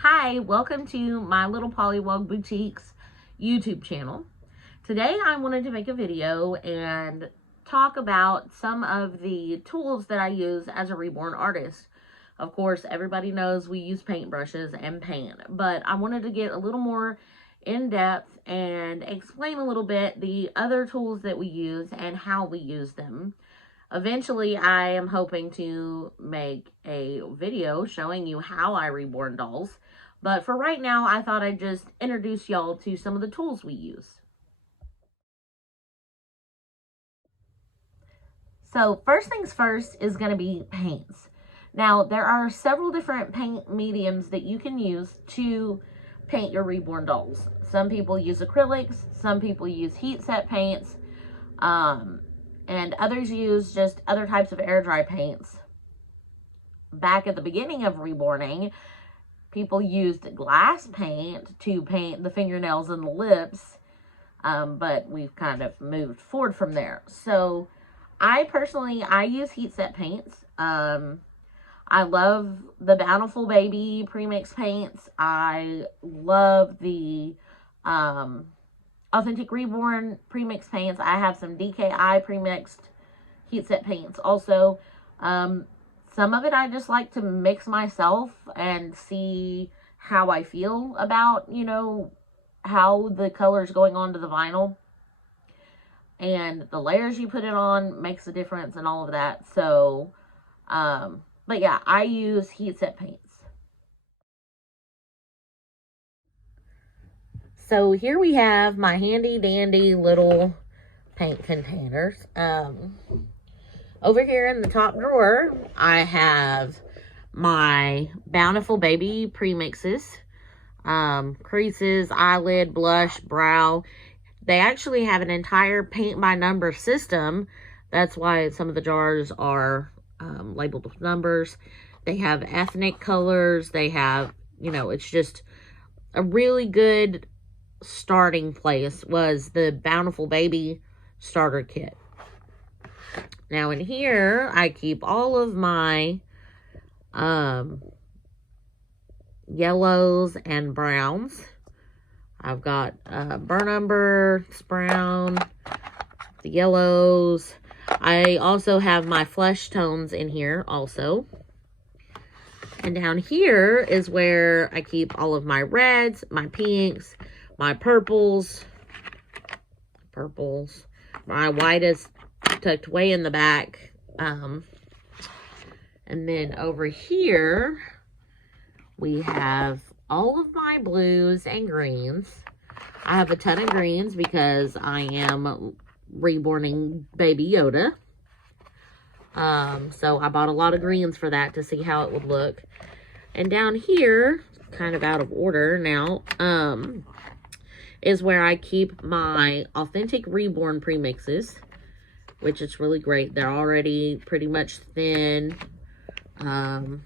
Hi, welcome to my Little Pollywog Boutiques YouTube channel. Today I wanted to make a video and talk about some of the tools that I use as a reborn artist. Of course, everybody knows we use paintbrushes and paint, but I wanted to get a little more in depth and explain a little bit the other tools that we use and how we use them. Eventually, I am hoping to make a video showing you how I reborn dolls. But for right now, I thought I'd just introduce y'all to some of the tools we use. So first things first is going to be paints. Now, there are several different paint mediums that you can use to paint your reborn dolls. Some people use acrylics, some people use heat set paints, and others use just other types of air dry paints. Back at the beginning of reborning, people used glass paint to paint the fingernails and the lips, but we've kind of moved forward from there. So I use heat set paints. I love the Bountiful Baby premix paints. I love the Authentic Reborn premix paints. I have some DKI premixed heat set paints also. Some of it I just like to mix myself and see how I feel about, how the color is going on to the vinyl. And the layers you put it on makes a difference and all of that. So, but yeah, I use heat set paints. So here we have my handy dandy little paint containers. Over here in the top drawer, I have my Bountiful Baby premixes, creases, eyelid, blush, brow. They actually have an entire paint by number system. That's why some of the jars are labeled with numbers. They have ethnic colors. They have, it's just a really good starting place was the Bountiful Baby starter kit. Now in here, I keep all of my yellows and browns. I've got burnt umber, brown, the yellows. I also have my flesh tones in here also. And down here is where I keep all of my reds, my pinks, my purples, my whitest tucked way in the back. And then over here, we have all of my blues and greens. I have a ton of greens because I am reborning Baby Yoda. So I bought a lot of greens for that to see how it would look. And down here, kind of out of order now, is where I keep my Authentic Reborn premixes, which is really great. They're already pretty much thin, to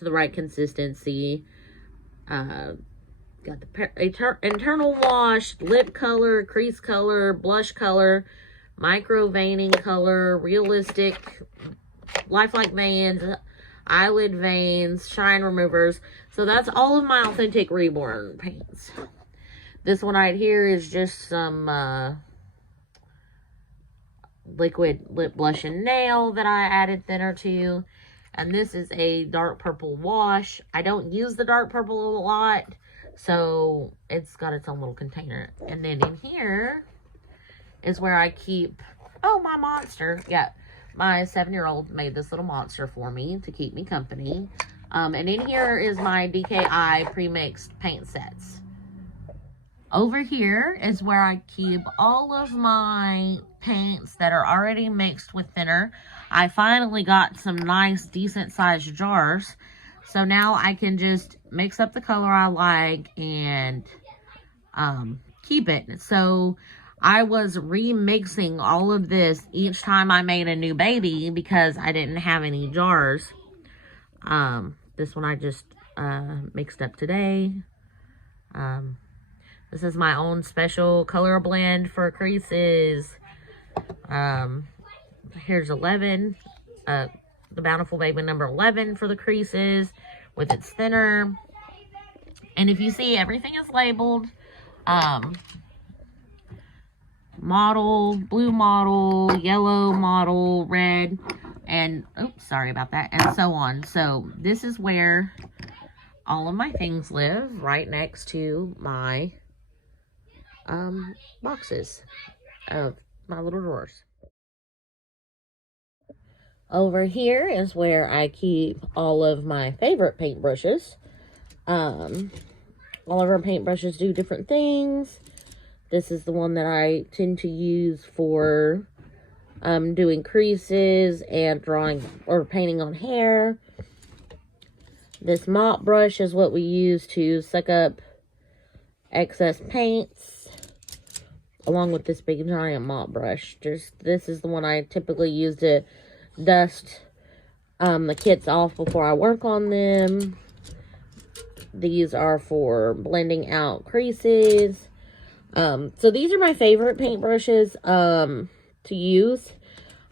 the right consistency. Got the internal wash, lip color, crease color, blush color, micro veining color, realistic, lifelike veins, eyelid veins, shine removers. So that's all of my Authentic Reborn paints. This one right here is just some liquid lip blush and nail that I added thinner to. And this is a dark purple wash. I don't use the dark purple a lot, so it's got its own little container. And then in here is where I keep, my monster. Yeah, my 7-year-old made this little monster for me to keep me company. And in here is my DKI pre-mixed paint sets. Over here is where I keep all of my paints that are already mixed with thinner. I finally got some nice, decent-sized jars. So now I can just mix up the color I like and keep it. So I was remixing all of this each time I made a new baby because I didn't have any jars. This one I just mixed up today. This is my own special color blend for creases. Here's 11. The Bountiful Baby number 11 for the creases with its thinner. And if you see, everything is labeled. Model, blue model, yellow model, red, and oops, sorry about that, and so on. So this is where all of my things live, right next to my boxes of my little drawers. Over here is where I keep all of my favorite paintbrushes. All of our paintbrushes do different things. This is the one that I tend to use for doing creases and drawing or painting on hair. This mop brush is what we use to suck up excess paints, along with this big giant mop brush. This is the one I typically use to dust the kits off before I work on them. These are for blending out creases. So these are my favorite paintbrushes to use.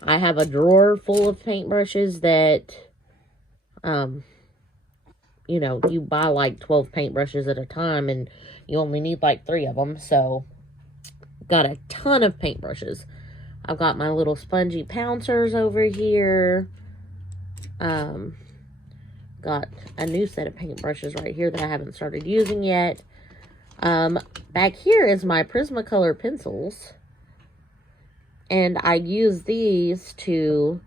I have a drawer full of paintbrushes that, you know, you buy like 12 paintbrushes at a time and you only need like 3 of them. So, got a ton of paintbrushes. I've got my little spongy pouncers over here. Got a new set of paintbrushes right here that I haven't started using yet. Back here is my Prismacolor pencils. And I use these to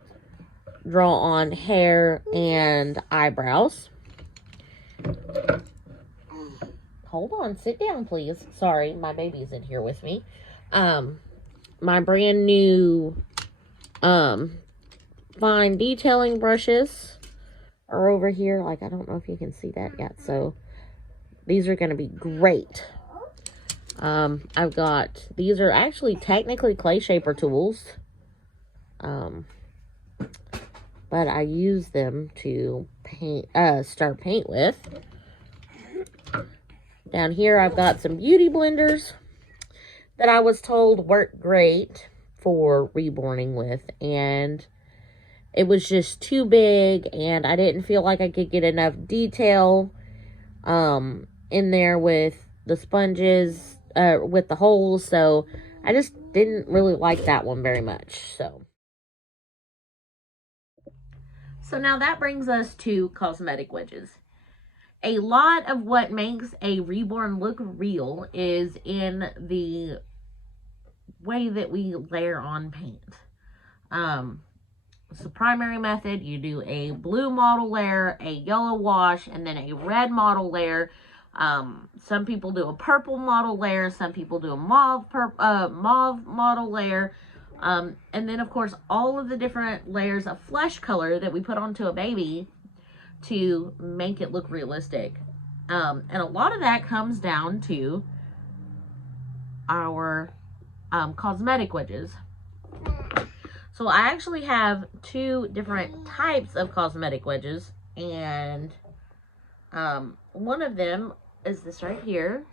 draw on hair and eyebrows. Hold on, sit down, please. Sorry, my baby's in here with me. My brand new fine detailing brushes are over here. Like, I don't know if you can see that yet. So, these are going to be great. I've got, these are actually technically clay shaper tools. But I use them to paint, start paint with. Down here, I've got some beauty blenders that I was told work great for reborning with. And it was just too big, and I didn't feel like I could get enough detail in there with the sponges, with the holes. So I just didn't really like that one very much. So now that brings us to cosmetic wedges. A lot of what makes a reborn look real is in the way that we layer on paint. It's the primary method. You do a blue model layer, a yellow wash, and then a red model layer. Some people do a purple model layer. Some people do a mauve model layer. And then, of course, all of the different layers of flesh color that we put onto a baby to make it look realistic. And a lot of that comes down to our cosmetic wedges. So I actually have 2 different types of cosmetic wedges, and one of them is this right here.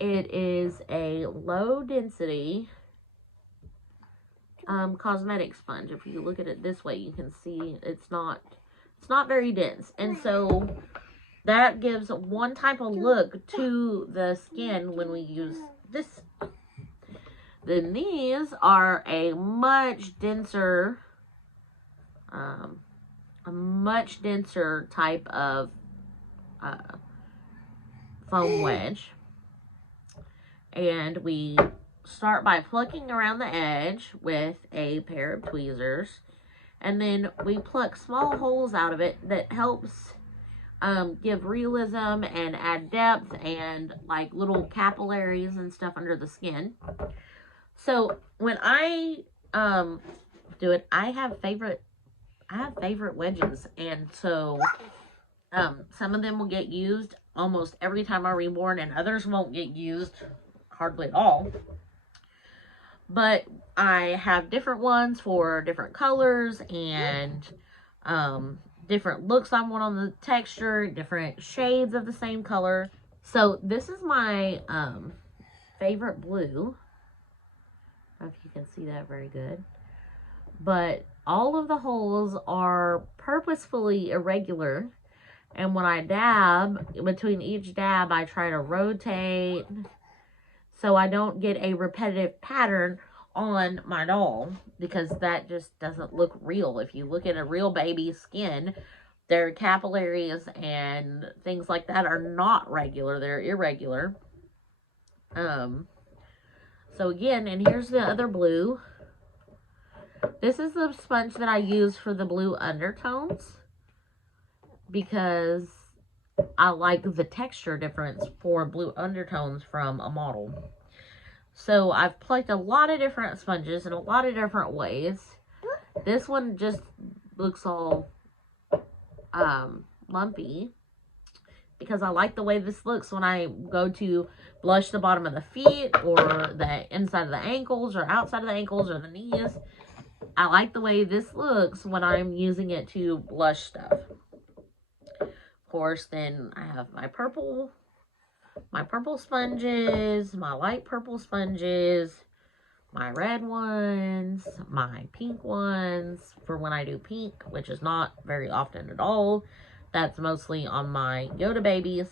It is a low density cosmetic sponge. If you look at it this way, you can see it's not very dense, and so that gives one type of look to the skin when we use this. Then these are a much denser type of foam wedge. And we start by plucking around the edge with a pair of tweezers. And then we pluck small holes out of it that helps give realism and add depth and like little capillaries and stuff under the skin. So when I do it, I have favorite wedges, and so some of them will get used almost every time I reborn, and others won't get used hardly at all. But I have different ones for different colors and different looks I want on the texture, different shades of the same color. So this is my favorite blue. I don't know if you can see that very good. But all of the holes are purposefully irregular, And when I dab, between each dab, I try to rotate so I don't get a repetitive pattern on my doll, because that just doesn't look real. If you look at a real baby's skin, their capillaries and things like that are not regular. They're irregular. So again, and here's the other blue. This is the sponge that I use for the blue undertones, because I like the texture difference for blue undertones from a model. So I've plucked a lot of different sponges in a lot of different ways. This one just looks all lumpy, because I like the way this looks when I go to blush the bottom of the feet, or the inside of the ankles, or outside of the ankles, or the knees. I like the way this looks when I'm using it to blush stuff. Of course, then I have my purple sponges, my light purple sponges, my red ones, my pink ones for when I do pink, which is not very often at all. That's mostly on my Yoda babies.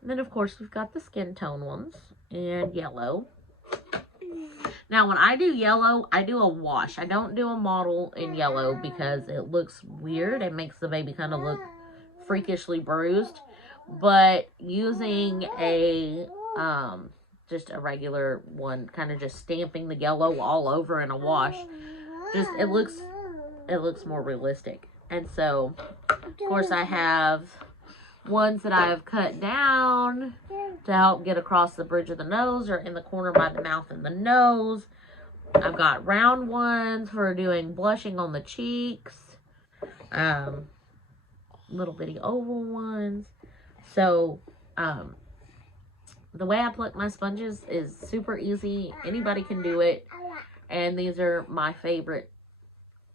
And then, of course, we've got the skin tone ones and yellow. Now, when I do yellow, I do a wash. I don't do a model in yellow because it looks weird. It makes the baby kind of look freakishly bruised. But using a, just a regular one, kind of just stamping the yellow all over in a wash, just, it looks more realistic. And so, of course, I have ones that I've cut down to help get across the bridge of the nose, or in the corner by the mouth and the nose. I've got round ones for doing blushing on the cheeks. Little bitty oval ones. So, the way I pluck my sponges is super easy. Anybody can do it. And these are my favorite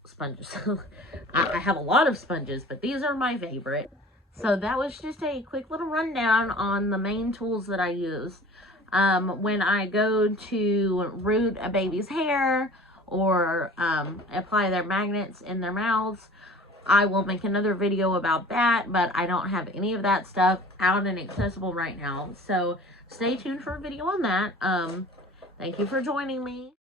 sponges. I have a lot of sponges, but these are my favorite. So that was just a quick little rundown on the main tools that I use. When I go to root a baby's hair, or apply their magnets in their mouths, I will make another video about that, but I don't have any of that stuff out and accessible right now. So stay tuned for a video on that. Thank you for joining me.